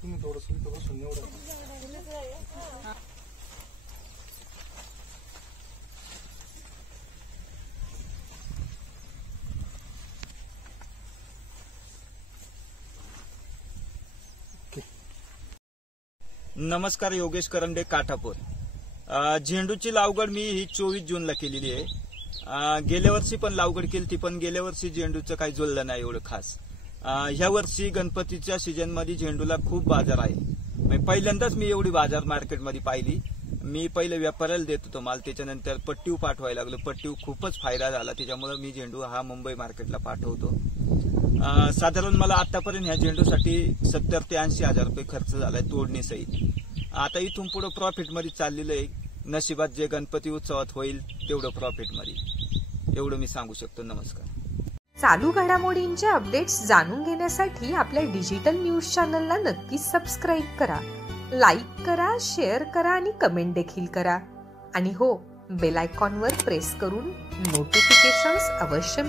तुम्ही थोडंसं इथं बसून एवढं नमस्कार, योगेश करंडे, काठापूर. झेंडूची लागवड मी ही 24 जूनला केलेली आहे. गेल्या वर्षी पण लागवड केली ती, पण गेल्या वर्षी झेंडूचं काही जुळलं नाही एवढं खास. ह्या वर्षी गणपतीच्या सीजन मध्ये झेंडूला खूप बाजार आहे. पहिल्यांदाच मी एवढी बाजार मार्केटमध्ये पाहिली. मी पहिले व्यापाऱ्याला देत होतो माल, त्याच्यानंतर पट्टीव पाठवायला लागलो. पट्टीव खूपच फायदा झाला, त्याच्यामुळे मी झेंडू हा मुंबई मार्केटला पाठवतो. साधारण मला आतापर्यंत ह्या झेंडूसाठी 70 ते 80 हजार रुपये खर्च झालाय तोडणी सहित. आता इथून पुढे प्रॉफिट मध्ये चाललेलं आहे. नशिबात जे गणपती उत्सवात होईल तेवढं प्रॉफिट मध्ये, एवढं मी सांगू शकतो. नमस्कार. चालू घडामोडींचे अपडेट्स जाणून घेण्यासाठी आपल्या डिजिटल न्यूज चॅनलला नक्कीच सबस्क्राईब करा, लाईक करा, शेअर करा आणि कमेंट देखील करा. आणि हो, बेल आयकॉनवर प्रेस करून नोटिफिकेशन्स अवश्य